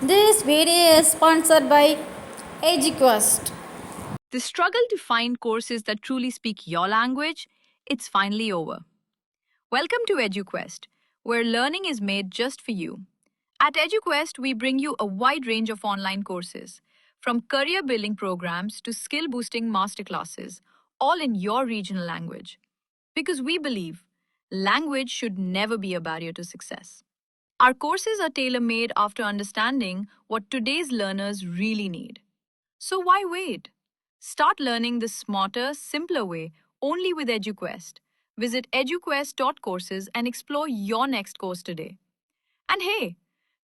This video is sponsored by EduQuest. The struggle to find courses that truly speak your language, it's finally over. Welcome to EduQuest, where learning is made just for you. At EduQuest, we bring you a wide range of online courses, from career building programs to skill boosting masterclasses, all in your regional language. Because we believe language should never be a barrier to success. Our courses are tailor made after understanding what today's learners really need. So why wait? Start learning the smarter, simpler way only with EduQuest. Visit eduquest.courses and explore your next course today. And hey,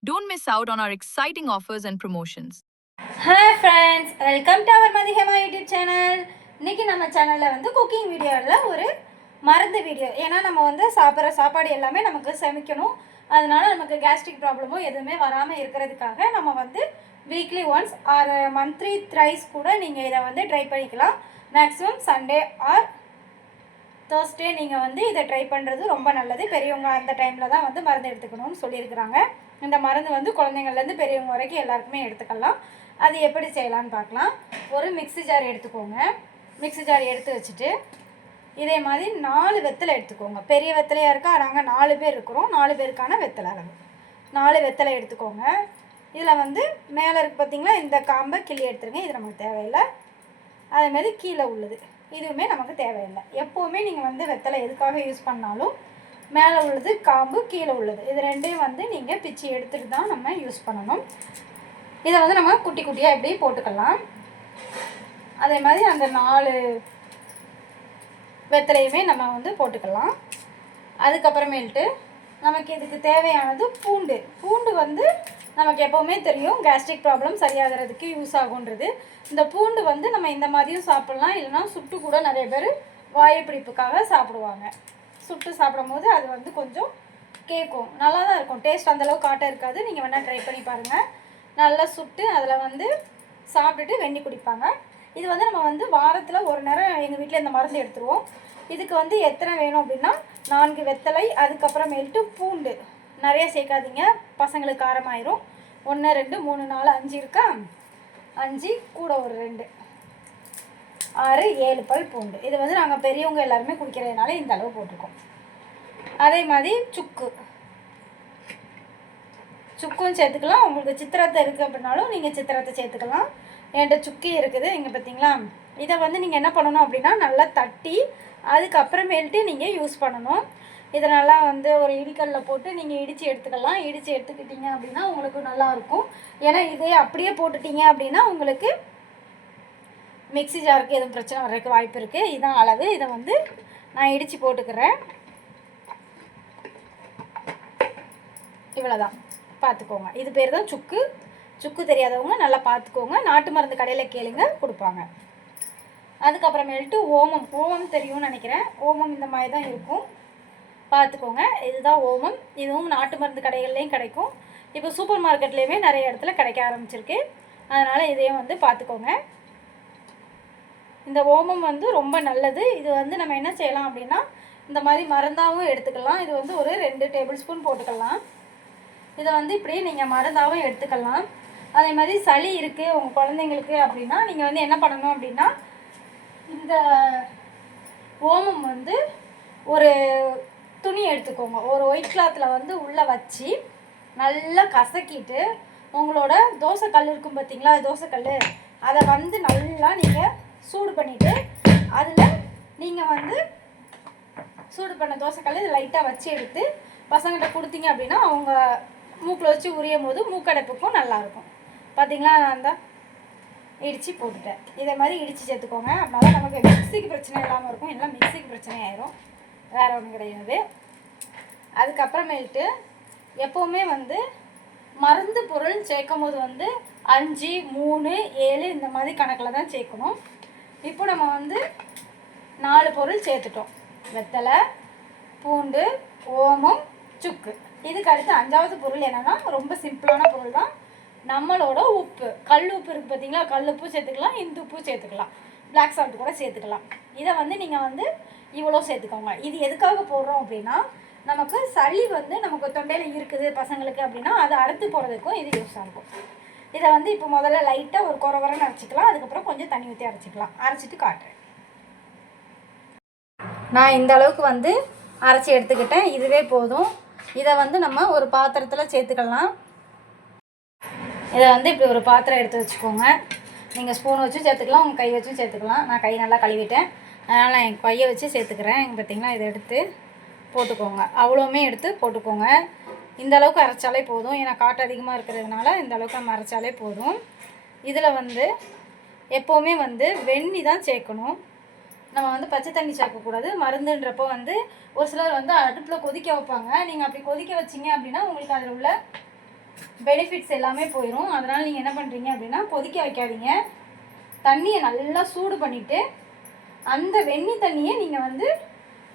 don't miss out on our exciting offers and promotions. Hi friends, welcome to our Madhihama YouTube channel. இன்னைக்கு நம்ம சேனல்ல வந்து cooking வீடியோல ஒரு மருந்து video. ஏன்னா நம்ம வந்து சாப்பிட்ற சாப்பாடு எல்லாமே நமக்கு செமிக்கணும். அதனால நமக்கு கேஸ்ட்ரிக் ப்ராப்ளமோ எதுவுமே வராமல் இருக்கிறதுக்காக நம்ம வந்து weekly once R monthly thrice கூட நீங்கள் இதை வந்து ட்ரை பண்ணிக்கலாம். மேக்ஸிமம் சண்டே ஆர் தேர்ஸ்டே நீங்கள் வந்து இதை ட்ரை பண்ணுறது ரொம்ப நல்லது. பெரியவங்க அந்த டைமில் தான் வந்து மருந்து எடுத்துக்கணும்னு சொல்லியிருக்கிறாங்க. இந்த மருந்து வந்து குழந்தைங்கள்லேருந்து பெரியவங்க வரைக்கும் எல்லாருக்குமே எடுத்துக்கலாம். அது எப்படி செய்யலான்னு பார்க்கலாம். ஒரு மிக்ஸி ஜார் எடுத்துக்கோங்க. மிக்ஸி ஜார் எடுத்து வச்சுட்டு இதே மாதிரி 4 வெத்தலை எடுத்துக்கோங்க. பெரிய வெத்தலையாக இருக்கா, நாங்கள் 4 பேர் இருக்கிறோம். 4 பேருக்கான வெத்தலை அளவு 4 வெத்தலை எடுத்துக்கோங்க. இதில் வந்து மேலே இருக்குது பார்த்திங்களா, இந்த காம்பை கிள்ளி எடுத்துருங்க. இது நமக்கு தேவையில்லை. அதேமாதிரி கீழே உள்ளது இதுவுமே நமக்கு தேவையில்லை. எப்போவுமே நீங்கள் வந்து வெத்தலை எதுக்காக யூஸ் பண்ணாலும் மேலே உள்ளது காம்பு, கீழே உள்ளது இது ரெண்டையும் வந்து நீங்கள் பிச்சு எடுத்துகிட்டு தான் நம்ம யூஸ் பண்ணணும். இதை வந்து நம்ம குட்டி குட்டியாக எப்படி போட்டுக்கலாம். அதே மாதிரி அந்த 4 வெத்தலையுமே நம்ம வந்து போட்டுக்கலாம். அதுக்கப்புறமேல்ட்டு நமக்கு இதுக்கு தேவையானது பூண்டு. பூண்டு வந்து நமக்கு எப்போவுமே தெரியும் கேஸ்ட்ரிக் ப்ராப்ளம் சரியாகிறதுக்கு யூஸ் ஆகுன்றது. இந்த பூண்டு வந்து நம்ம இந்த மாதிரியும் சாப்பிட்லாம், இல்லைனா சுட்டு கூட நிறைய பேர் வாயு பிடிப்புக்காக சாப்பிடுவாங்க. சுட்டு சாப்பிடும் போது அது வந்து கொஞ்சம் கேட்கும், நல்லா தான் இருக்கும். டேஸ்ட் அந்தளவுக்கு காட்ட இருக்காது. நீங்கள் வேணால் ட்ரை பண்ணி பாருங்கள். நல்லா சுட்டு அதில் வந்து சாப்பிட்டுட்டு வெந்நி குடிப்பாங்க. இது வந்து நம்ம வந்து வாரத்தில் ஒரு நேரம் எங்கள் வீட்டில் இந்த மருந்து எடுத்துருவோம். இதுக்கு வந்து எத்தனை வேணும் அப்படின்னா 4 வெத்தலை, அதுக்கப்புறமேல்ட்டு பூண்டு நிறைய சேர்க்காதீங்க, பசங்களுக்கு காரமாயிரும். 1 2 3 4 5 இருக்கா, 5 கூட ஒரு 2 6 7 பல் பூண்டு. இது வந்து நாங்கள் பெரியவங்க எல்லாருமே குடிக்கிறதுனால இந்த அளவு போட்டிருக்கோம். அதே மாதிரி சுக்கும் சேர்த்துக்கலாம். உங்களுக்கு சித்திரத்தை இருக்குது அப்படின்னாலும் நீங்கள் சித்திரத்தை சேர்த்துக்கலாம். என்கிட்ட சுக்கி இருக்குது இங்கே பார்த்தீங்களா. இதை வந்து நீங்கள் என்ன பண்ணணும் அப்படின்னா நல்லா தட்டி அதுக்கப்புறமேல்ட்டு நீங்கள் யூஸ் பண்ணணும். இதை நல்லா வந்து ஒரு இடிக்கல்ல போட்டு நீங்கள் இடித்து எடுத்துக்கலாம். இடித்து எடுத்துக்கிட்டீங்க அப்படின்னா உங்களுக்கு நல்லாயிருக்கும். ஏன்னா இதே அப்படியே போட்டுட்டீங்க அப்படின்னா உங்களுக்கு மிக்ஸி ஜாருக்கு எதுவும் பிரச்சனை வர்றதுக்கு வாய்ப்பு இருக்குது. இதுதான் அளவு. இதை வந்து நான் இடித்து போட்டுக்கிறேன். இவ்வளோதான், பார்த்துக்கோங்க. இது பேர் தான் சுக்கு. சுக்கு தெரியாதவங்க நல்லா பார்த்துக்கோங்க. நாட்டு மருந்து கடையில் கேளுங்க, கொடுப்பாங்க. அதுக்கப்புறமேல்ட்டு ஓமம் தெரியும்னு நினைக்கிறேன். ஓமம் இந்த மாதிரி தான் இருக்கும், பார்த்துக்கோங்க. இதுதான் ஓமம். இதுவும் நாட்டு மருந்து கடைகள்லேயும் கிடைக்கும். இப்போ சூப்பர் மார்க்கெட்லேயுமே நிறைய இடத்துல கிடைக்க ஆரம்பிச்சிருக்கு. அதனால் இதையும் வந்து பார்த்துக்கோங்க. இந்த ஓமம் வந்து ரொம்ப நல்லது. இது வந்து நம்ம என்ன செய்யலாம் அப்படின்னா இந்த மாதிரி மருந்தாகவும் எடுத்துக்கலாம். இது வந்து ஒரு 2 டேபிள் ஸ்பூன் போட்டுக்கலாம். இதை வந்து இப்படி நீங்கள் மருந்தாகவும் எடுத்துக்கலாம். அதே மாதிரி சளி இருக்குது உங்கள் குழந்தைங்களுக்கு அப்படின்னா நீங்கள் வந்து என்ன பண்ணணும் அப்படின்னா இந்த ஓமம் வந்து ஒரு துணி எடுத்துக்கோங்க. ஒரு ஒயிட் கிளாத்தில் வந்து உள்ளே வச்சு நல்லா கசக்கிட்டு உங்களோட தோசைக்கல் இருக்கும் பார்த்தீங்களா, தோசைக்கல், அதை வந்து நல்லா நீங்கள் சூடு பண்ணிவிட்டு அதில் நீங்கள் வந்து சூடு பண்ண தோசைக்கல் இதை லைட்டாக வச்சு எடுத்து பசங்கிட்ட கொடுத்தீங்க அப்படின்னா அவங்க மூக்கில் வச்சு உரியும் போது மூக்கடைப்புக்கும் நல்லாயிருக்கும். பார்த்தீங்களா, நான் தான் இடித்து போட்டுட்டேன். இதே மாதிரி இடித்து சேர்த்துக்கோங்க. அப்படின்னா தான் நமக்கு மிக்சிக்கு பிரச்சனை இல்லாமல் இருக்கும். இல்லை மிக்சிக்கு பிரச்சனை ஆயிரும், வேறு ஒன்றும் கிடையாது. அதுக்கப்புறமேல்ட்டு எப்போவுமே வந்து மருந்து பொருள் சேர்க்கும் போது வந்து 5 3 7 இந்த மாதிரி கணக்கில் தான் சேர்க்கணும். இப்போ நம்ம வந்து 4 பொருள் சேர்த்துட்டோம். வெத்தலை, பூண்டு, ஓமம், சுக்கு. இதுக்கு அடுத்து 5வது பொருள் என்னென்னா ரொம்ப சிம்பிளான பொருள் தான், நம்மளோட உப்பு. கல் உப்பு இருக்குது பார்த்தீங்களா, கல் உப்பு சேர்த்துக்கலாம், இந்து உப்பு சேர்த்துக்கலாம், பிளாக் சால்ட் கூட சேர்த்துக்கலாம். இதை வந்து நீங்கள் வந்து இவ்வளோ சேர்த்துக்கோங்க. இது எதுக்காக போடுறோம் அப்படின்னா நமக்கு சளி வந்து நமக்கு தொண்டையில் இருக்குது பசங்களுக்கு அப்படின்னா அதை அறுத்து போகிறதுக்கும் இது யூஸாக இருக்கும். இதை வந்து இப்போ முதல்ல லைட்டாக ஒரு குறவரன்னு அரைச்சிக்கலாம். அதுக்கப்புறம் கொஞ்சம் தண்ணி ஊற்றி அரைச்சிக்கலாம். அரைச்சிட்டு காட்டுறேன். நான் இந்த அளவுக்கு வந்து அரைச்சி எடுத்துக்கிட்டேன். இதுவே போதும். இதை வந்து நம்ம ஒரு பாத்திரத்தில் சேர்த்துக்கலாம். இதை வந்து இப்படி ஒரு பாத்திரம் எடுத்து வச்சுக்கோங்க. நீங்கள் ஸ்பூன் வச்சும் சேர்த்துக்கலாம், உங்கள் கை வச்சும் சேர்த்துக்கலாம். நான் கை நல்லா கழுவிட்டேன், அதனால் நான் என் கையை வச்சு சேர்த்துக்கிறேன். பார்த்திங்கன்னா இதை எடுத்து போட்டுக்கோங்க. அவ்வளோவுமே எடுத்து போட்டுக்கோங்க. இந்த அளவுக்கு அரைச்சாலே போதும். ஏன்னா காட்டு அதிகமாக இருக்கிறதுனால இந்த அளவுக்கு நம்ம அரைச்சாலே போதும். இதில் வந்து எப்போவுமே வந்து வெந்நீர் தான் சேர்க்கணும். நம்ம வந்து பச்சை தண்ணி சேர்க்கக்கூடாது. மருந்துன்றப்போ வந்து ஒரு சிலர் வந்து அடுப்பில் கொதிக்க வைப்பாங்க. நீங்கள் அப்படி கொதிக்க வச்சிங்க அப்படின்னா உங்களுக்கு அதில் உள்ள பெனிஃபிட்ஸ் எல்லாமே போயிடும். அதனால் நீங்கள் என்ன பண்ணுறீங்க அப்படின்னா கொதிக்க வைக்காதீங்க. தண்ணியை நல்லா சூடு பண்ணிவிட்டு அந்த வெந்நீர் தண்ணியை நீங்கள் வந்து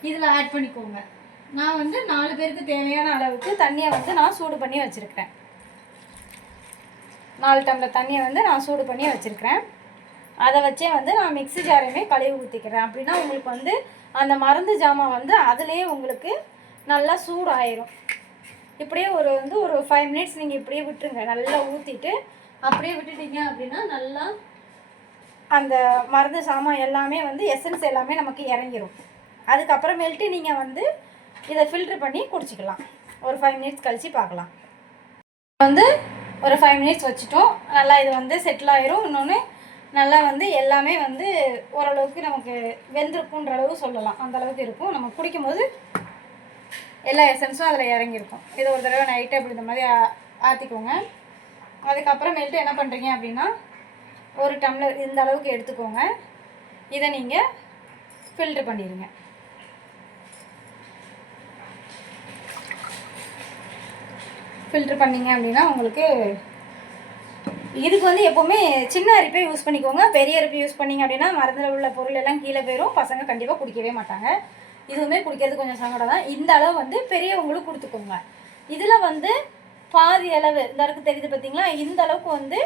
இதில் ஆட் பண்ணிக்கோங்க. நான் வந்து 4 பேருக்கு தேவையான அளவுக்கு தண்ணியை வந்து நான் சூடு பண்ணி வச்சுருக்கிறேன். 4 டம்ளர் தண்ணியை வந்து நான் சூடு பண்ணி வச்சுருக்கிறேன். அதை வச்சே வந்து நான் மிக்ஸி ஜாரையுமே கழுவி ஊற்றிக்கிறேன். அப்படின்னா உங்களுக்கு வந்து அந்த மருந்து ஜாமான் வந்து அதுலேயே உங்களுக்கு நல்லா சூடு ஆயிரும். இப்படியே ஒரு 5 மினிட்ஸ் நீங்கள் இப்படியே விட்டுருங்க. நல்லா ஊற்றிட்டு அப்படியே விட்டுட்டீங்க அப்படின்னா நல்லா அந்த மருந்து சாமான் எல்லாமே வந்து எசன்ஸ் எல்லாமே நமக்கு இறங்கிடும். அதுக்கப்புறமேல்ட்டு நீங்கள் வந்து இதை ஃபில்ட்ரு பண்ணி குடிச்சிக்கலாம். ஒரு 5 மினிட்ஸ் கழித்து பார்க்கலாம். வந்து ஒரு 5 மினிட்ஸ் வச்சுட்டோம். நல்லா இது வந்து செட்டில் ஆயிரும். இன்னொன்று நல்லா வந்து எல்லாமே வந்து ஓரளவுக்கு நமக்கு வெந்திருக்குன்ற அளவு சொல்லலாம். அந்த அளவுக்கு இருக்கும். நம்ம குடிக்கும்போது எல்லா எசன்ஸும் அதில் இறங்கியிருக்கும். இதை ஒரு தடவை நைட்டு அப்படி இந்த மாதிரி ஆற்றிக்கோங்க. அதுக்கப்புறமேல்ட்டு என்ன பண்ணுறீங்க அப்படின்னா ஒரு டம்ளர் இந்த அளவுக்கு எடுத்துக்கோங்க. இதை நீங்கள் ஃபில்ட்ரு பண்ணிடுங்க. ஃபில்ட்ரு பண்ணிங்க அப்படின்னா உங்களுக்கு இதுக்கு வந்து எப்போவுமே சின்ன அரிப்பை யூஸ் பண்ணிக்கோங்க. பெரிய அரிப்பை யூஸ் பண்ணிங்க அப்படின்னா மருந்தில் உள்ள பொருள் எல்லாம் கீழே போயிடும். பசங்க கண்டிப்பாக குடிக்கவே மாட்டாங்க. இதுவுமே குடிக்கிறது கொஞ்சம் சங்கடம் தான். இந்த அளவு வந்து பெரியவங்களுக்கு கொடுத்துக்கோங்க. இதில் வந்து பாதி அளவு இந்த அளவுக்கு தெரியுது பார்த்தீங்களா? இந்த அளவுக்கு வந்து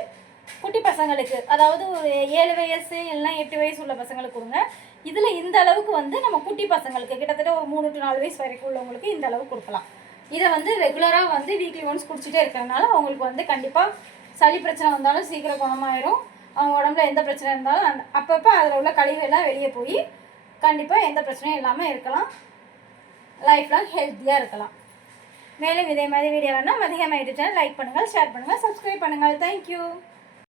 குட்டி பசங்களுக்கு, அதாவது ஒரு 7 வயசு இல்லைனா 8 வயசு உள்ள பசங்களுக்கு கொடுங்க. இதில் இந்த அளவுக்கு வந்து நம்ம குட்டி பசங்களுக்கு கிட்டத்தட்ட ஒரு 3 to 4 வயசு வரைக்கும் உள்ளவங்களுக்கு இந்த அளவுக்கு கொடுக்கலாம். இதை வந்து ரெகுலராக வந்து வீக்லி ஒன்ஸ் குடிச்சிட்டே இருக்கிறதுனால அவங்களுக்கு வந்து கண்டிப்பாக சளி பிரச்சனை வந்தாலும் சீக்கிரம் குணமாயிரும். அவங்க உடம்புல எந்த பிரச்சனை இருந்தாலும் அப்பப்போ அதில் உள்ள கழிவெல்லாம் வெளியே போய் கண்டிப்பாக எந்த பிரச்சனையும் இல்லாமல் இருக்கலாம். லைஃப் லாங் ஹெல்த்தியாக இருக்கலாம். மேலும் இதே மாதிரி வீடியோ வேணால் மதியம் யூடியூப் சேனல் லைக் பண்ணுங்கள், ஷேர் பண்ணுங்கள், சப்ஸ்கிரைப் பண்ணுங்கள். தேங்க்யூ.